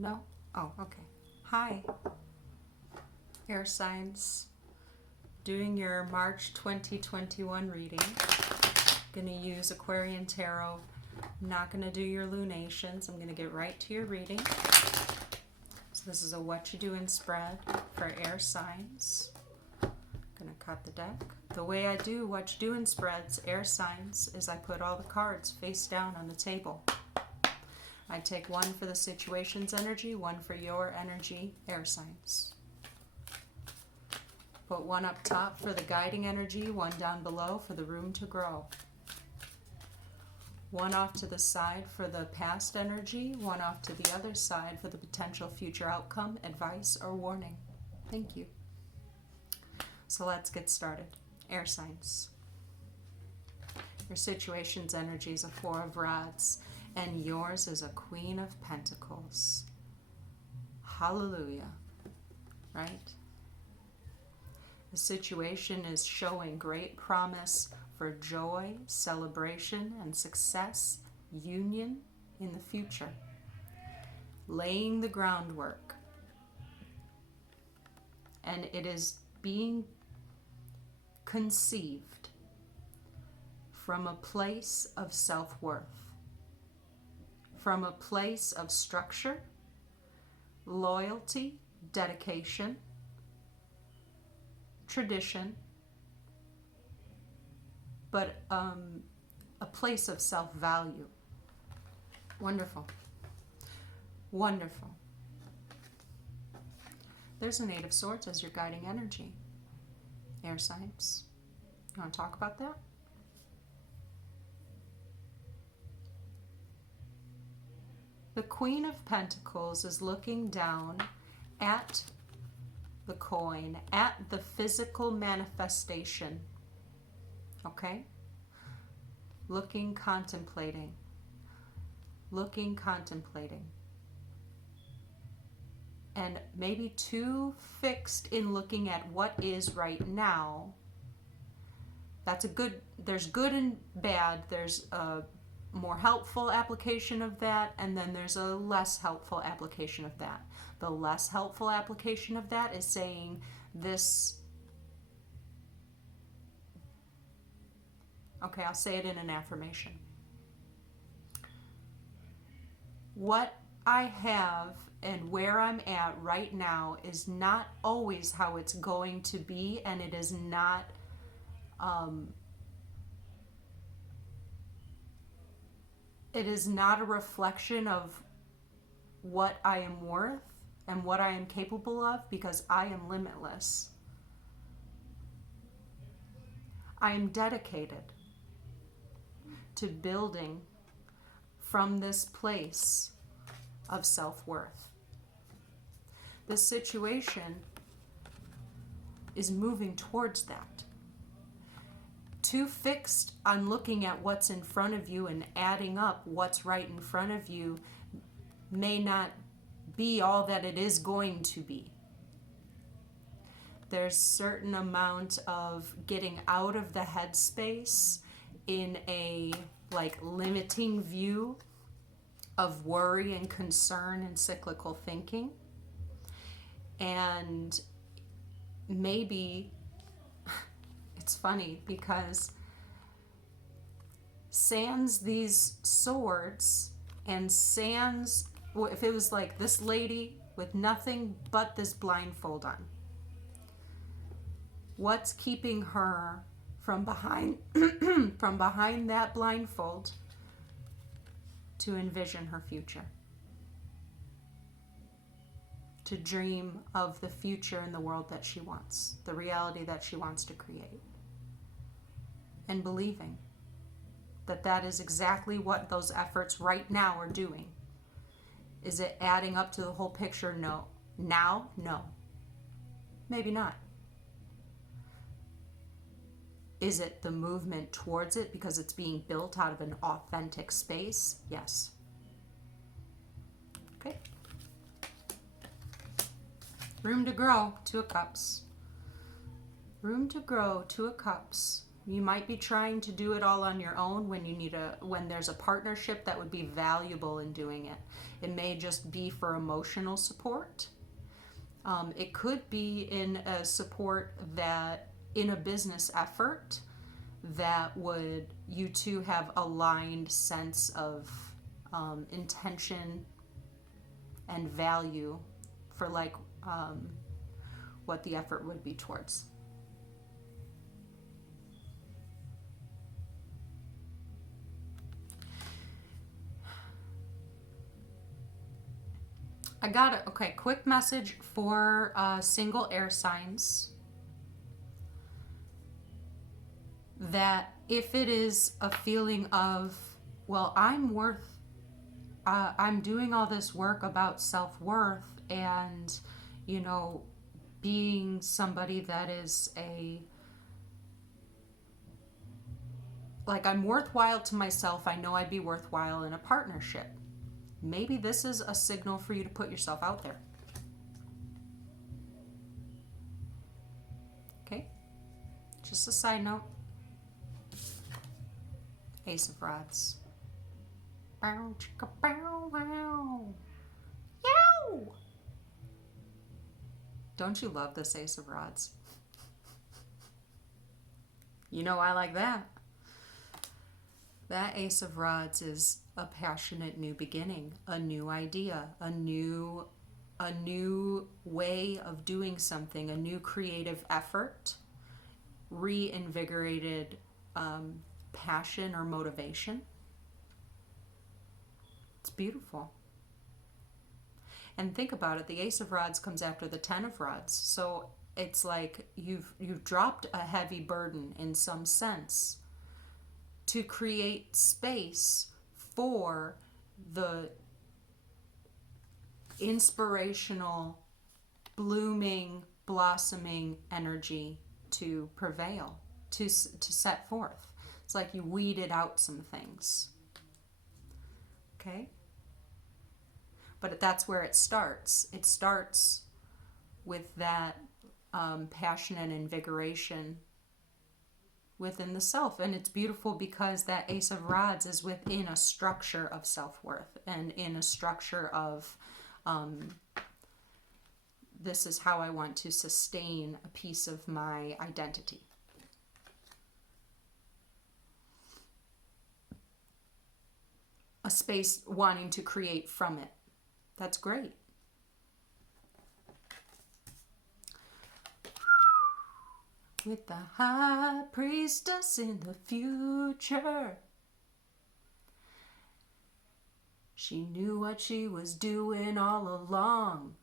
No? Oh, okay. Hi, air signs. Doing your March 2021 reading. Going to use Aquarian Tarot. I'm not going to do your lunations. I'm going to get right to your reading. So this is a Whatchadoin Spread for air signs. Going to cut the deck. The way I do Whatchadoin Spreads, air signs, is I put all the cards face down on the table. I take one for the situation's energy, one for your energy, air signs. Put one up top for the guiding energy, one down below for the room to grow. One off to the side for the past energy, one off to the other side for the potential future outcome, advice, or warning. Thank you. So let's get started. Air signs. Your situation's energy is a Four of Rods, and yours is a Queen of Pentacles. Hallelujah. Right? The situation is showing great promise for joy, celebration, and success, union in the future. Laying the groundwork. And it is being conceived from a place of self-worth, from a place of structure, loyalty, dedication, tradition, but a place of self-value. Wonderful. Wonderful. There's an Eight of Swords as your guiding energy. Air signs. You want to talk about that? The Queen of Pentacles is looking down at the coin, at the physical manifestation. Okay? Looking, contemplating. Looking, contemplating. And maybe too fixed in looking at what is right now. That's a good, there's good and bad. There's a more helpful application of that, and then there's a less helpful application of that. The less helpful application of that is saying this. Okay, I'll say it in an affirmation. What I have and where I'm at right now is not always how it's going to be, and it is not a reflection of what I am worth and what I am capable of, because I am limitless. I am dedicated to building from this place of self-worth. This situation is moving towards that. Too fixed on looking at what's in front of you and adding up what's right in front of you may not be all that it is going to be. There's certain amount of getting out of the headspace in a limiting view of worry and concern and cyclical thinking. And maybe it's funny because sans these swords and sans, if it was like this lady with nothing but this blindfold on, what's keeping her from behind from behind that blindfold to envision her future, to dream of the future in the world that she wants, the reality that she wants to create, and believing that that is exactly what those efforts right now are doing. Is it adding up to the whole picture? No. Now? No. Maybe not. Is it the movement towards it because it's being built out of an authentic space? Yes. Okay. Room to grow, Two of Cups. Room to grow, Two of Cups. You might be trying to do it all on your own when there's a partnership that would be valuable in doing it. It may just be for emotional support. It could be in a support that in a business effort that would you two have aligned sense of intention and value for like what the effort would be towards. I got it. Okay, quick message for single air signs. That if it is a feeling of, well, I'm doing all this work about self-worth and, you know, being somebody that is like I'm worthwhile to myself, I know I'd be worthwhile in a partnership. Maybe this is a signal for you to put yourself out there. Okay? Just a side note. Ace of Rods. Bow, chicka, bow, wow. Yow! Don't you love this Ace of Rods? You know I like that. That Ace of Rods is a passionate new beginning, a new idea, a new way of doing something, a new creative effort, reinvigorated passion or motivation. It's beautiful. And think about it, the Ace of Rods comes after the Ten of Rods. So it's like you've dropped a heavy burden in some sense to create space for the inspirational, blooming, blossoming energy to prevail, to set forth. It's like you weeded out some things. Okay? But that's where it starts. It starts with that passion and invigoration within the self. And it's beautiful because that Ace of Rods is within a structure of self-worth and in a structure of this is how I want to sustain a piece of my identity. A space wanting to create from it. That's great. With the High Priestess in the future. She knew what she was doing all along.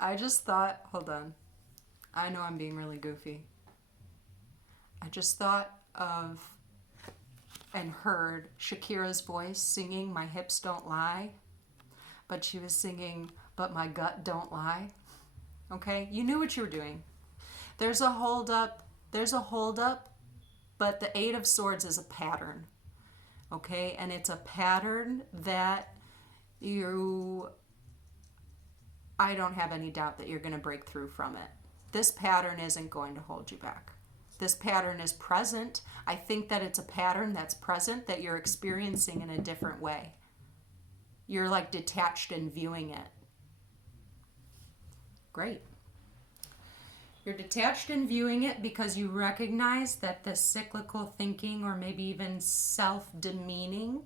I just thought, hold on. I know I'm being really goofy. I just thought of and heard Shakira's voice singing My Hips Don't Lie. But she was singing, But My Gut Don't Lie. Okay? You knew what you were doing. There's a hold up, but the Eight of Swords is a pattern. Okay? And it's a pattern that I don't have any doubt that you're going to break through from it. This pattern isn't going to hold you back. This pattern is present. I think that it's a pattern that's present that you're experiencing in a different way. You're like detached and viewing it. Great. You're detached and viewing it because you recognize that the cyclical thinking or maybe even self-demeaning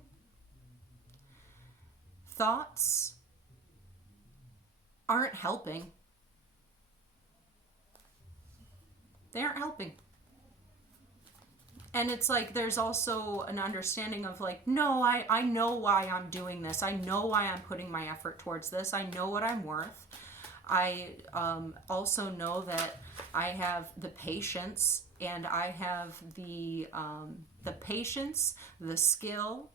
thoughts aren't helping. They aren't helping. And it's like there's also an understanding of like, no, I know why I'm doing this. I know why I'm putting my effort towards this. I know what I'm worth. I also know that I have the patience and I have the patience, the skill,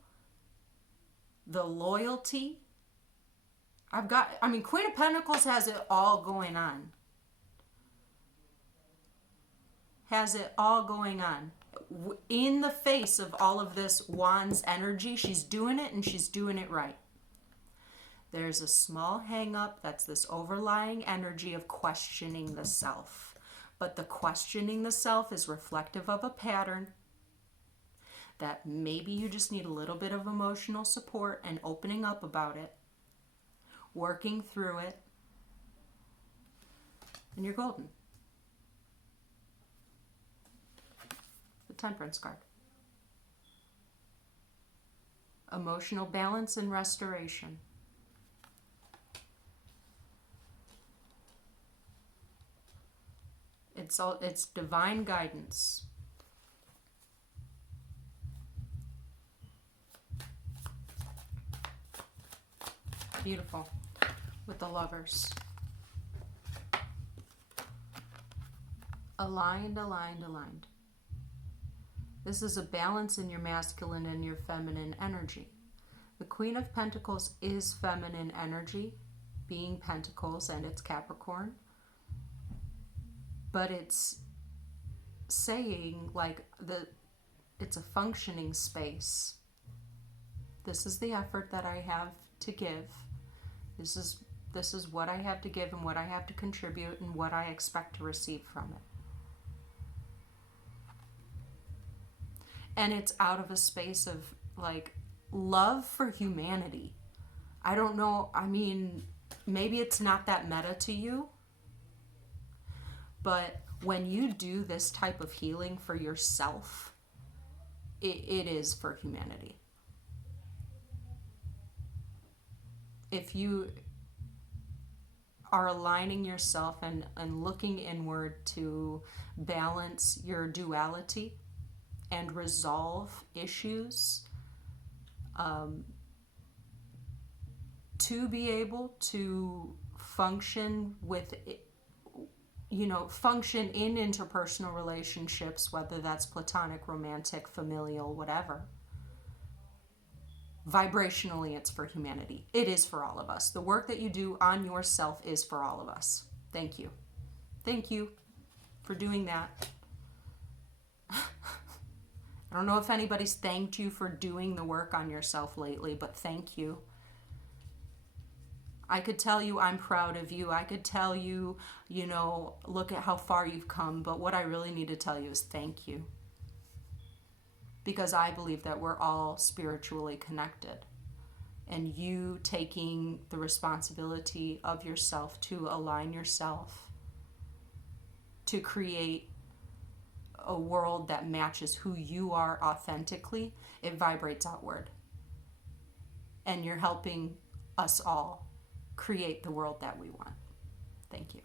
the loyalty. Queen of Pentacles has it all going on. Has it all going on. In the face of all of this Wands energy, she's doing it and she's doing it right. There's a small hang up that's this overlying energy of questioning the self. But the questioning the self is reflective of a pattern that maybe you just need a little bit of emotional support and opening up about it, working through it, and you're golden. The Temperance card. Emotional balance and restoration. It's divine guidance. Beautiful. With the Lovers. Aligned, aligned, aligned. This is a balance in your masculine and your feminine energy. The Queen of Pentacles is feminine energy, being Pentacles, and it's Capricorn. But it's saying like it's a functioning space. This is the effort that I have to give. This is what I have to give and what I have to contribute and what I expect to receive from it. And it's out of a space of like love for humanity. I don't know, I mean, maybe it's not that meta to you, but when you do this type of healing for yourself, it is for humanity. If you are aligning yourself and looking inward to balance your duality and resolve issues, to be able to function with, function in interpersonal relationships, whether that's platonic, romantic, familial, whatever. Vibrationally, it's for humanity. It is for all of us. The work that you do on yourself is for all of us. Thank you. Thank you for doing that. I don't know if anybody's thanked you for doing the work on yourself lately, but thank you. I could tell you I'm proud of you. I could tell you, look at how far you've come, but what I really need to tell you is thank you. Because I believe that we're all spiritually connected. And you taking the responsibility of yourself to align yourself, to create a world that matches who you are authentically, it vibrates outward. And you're helping us all create the world that we want. Thank you.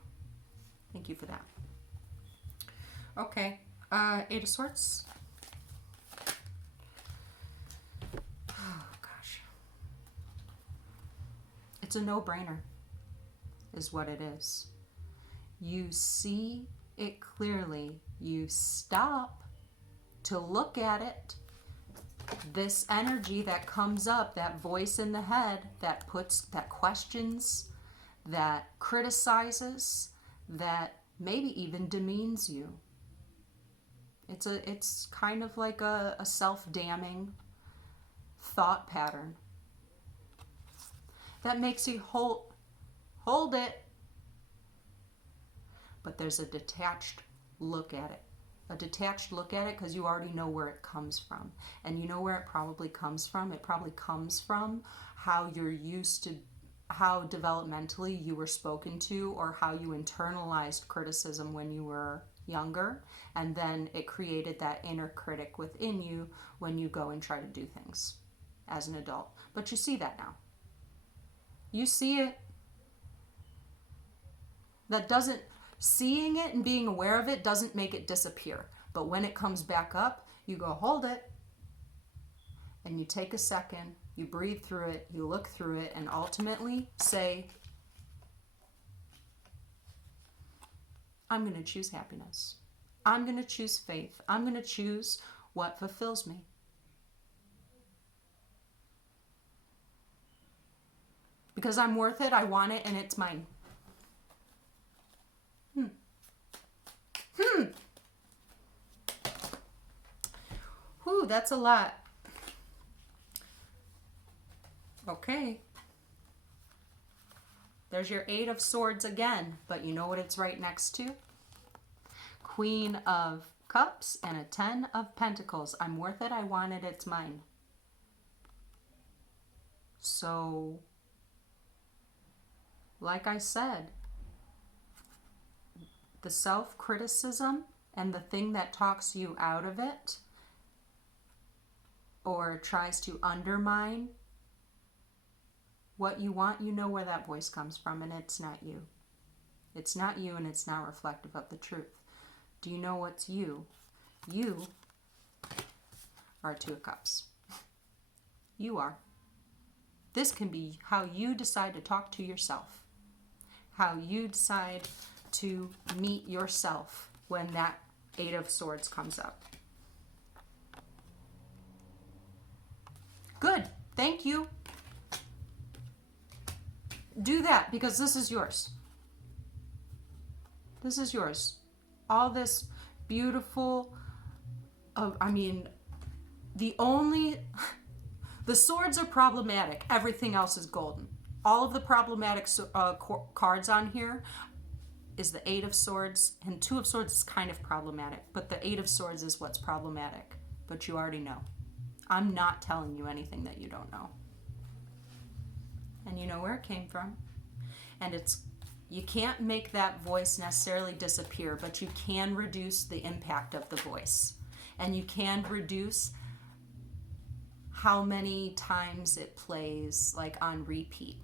Thank you for that. Okay, Eight of Swords. Oh, gosh. It's a no-brainer, is what it is. You see it clearly. You stop to look at it. This energy that comes up, that voice in the head that questions, that criticizes, that maybe even demeans you. It's kind of like a self-damning thought pattern that makes you hold it. But there's a detached look at it. A detached look at it because you already know where it comes from. And you know where it probably comes from? It probably comes from how you're used to, how developmentally you were spoken to, or how you internalized criticism when you were younger. And then it created that inner critic within you when you go and try to do things as an adult. But you see that now. You see it. Seeing it and being aware of it doesn't make it disappear. But when it comes back up, you go, hold it. And you take a second, you breathe through it, you look through it, and ultimately say, I'm going to choose happiness. I'm going to choose faith. I'm going to choose what fulfills me. Because I'm worth it, I want it, and it's mine. Whew, that's a lot. Okay. There's your Eight of Swords again, but you know what it's right next to? Queen of Cups and a 10 of Pentacles. I'm worth it. I want it. It's mine. So, like I said, the self-criticism and the thing that talks you out of it or tries to undermine what you want, you know where that voice comes from, and it's not you. It's not you, and it's not reflective of the truth. Do you know what's you? You are Two of Cups. You are. This can be how you decide to talk to yourself, how you decide to meet yourself when that Eight of Swords comes up. Good. Thank you. Do that because this is yours. This is yours. All this beautiful, the swords are problematic. Everything else is golden. All of the problematic cards on here is the Eight of Swords, and Two of Swords is kind of problematic, but the Eight of Swords is what's problematic. But you already know. I'm not telling you anything that you don't know. And you know where it came from. And you can't make that voice necessarily disappear, but you can reduce the impact of the voice. And you can reduce how many times it plays, like on repeat.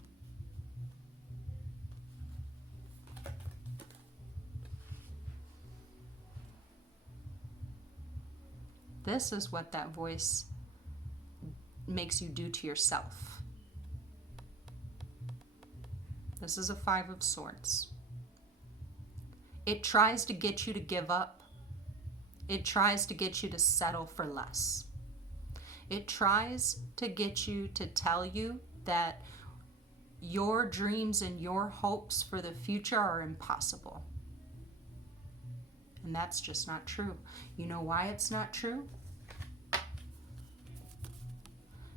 This is what that voice makes you do to yourself. This is a Five of Swords. It tries to get you to give up. It tries to get you to settle for less. It tries to get you to tell you that your dreams and your hopes for the future are impossible. And that's just not true. You know why it's not true?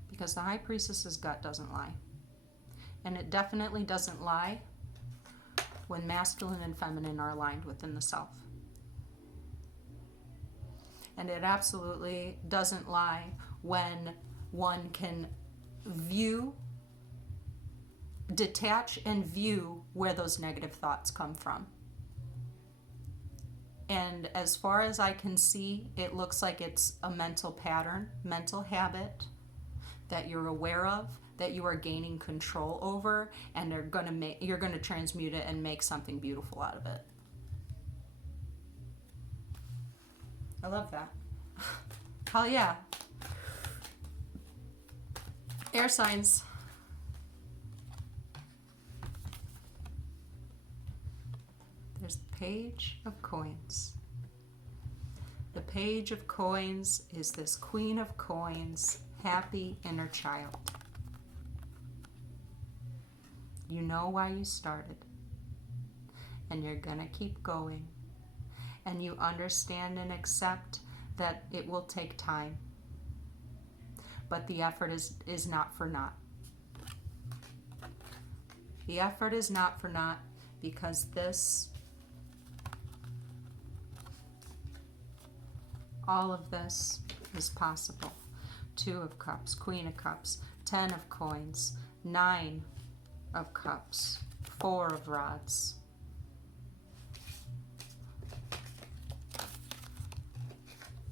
Because the High Priestess's gut doesn't lie. And it definitely doesn't lie when masculine and feminine are aligned within the self. And it absolutely doesn't lie when one can detach and view where those negative thoughts come from. And as far as I can see, it looks like it's a mental pattern, mental habit that you're aware of, that you are gaining control over, and you're going to transmute it and make something beautiful out of it. I love that. Hell yeah. Air signs. There's the Page of Coins. The Page of Coins is this Queen of Coins, happy inner child. You know why you started, and you're gonna keep going, and you understand and accept that it will take time, but the effort is not for naught. The effort is not for naught because all of this is possible. Two of Cups, Queen of Cups, 10 of Coins, 9 of Cups, 4 of Rods.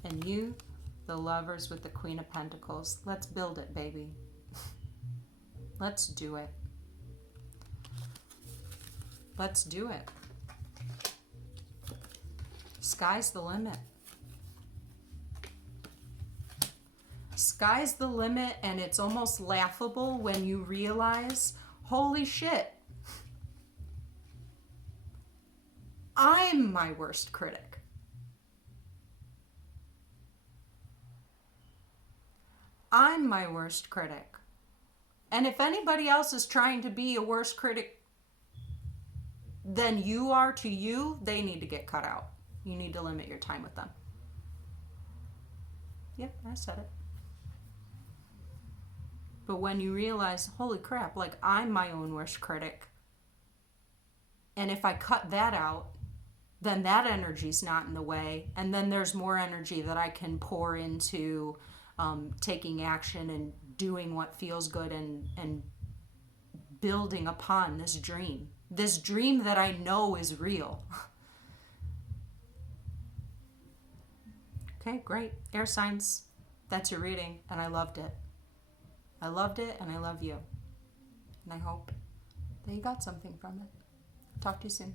And you, the Lovers with the Queen of Pentacles, let's build it, baby. Let's do it. Let's do it. Sky's the limit. Sky's the limit, and it's almost laughable when you realize, holy shit, I'm my worst critic. I'm my worst critic. And if anybody else is trying to be a worse critic than you are to you, they need to get cut out. You need to limit your time with them. Yep, I said it. But when you realize, holy crap, like I'm my own worst critic, And if I cut that out, then that energy's not in the way. And then there's more energy that I can pour into taking action and doing what feels good and building upon this dream. This dream that I know is real. Okay, great. Air signs, that's your reading, and I loved it. I loved it, and I love you. And I hope that you got something from it. Talk to you soon.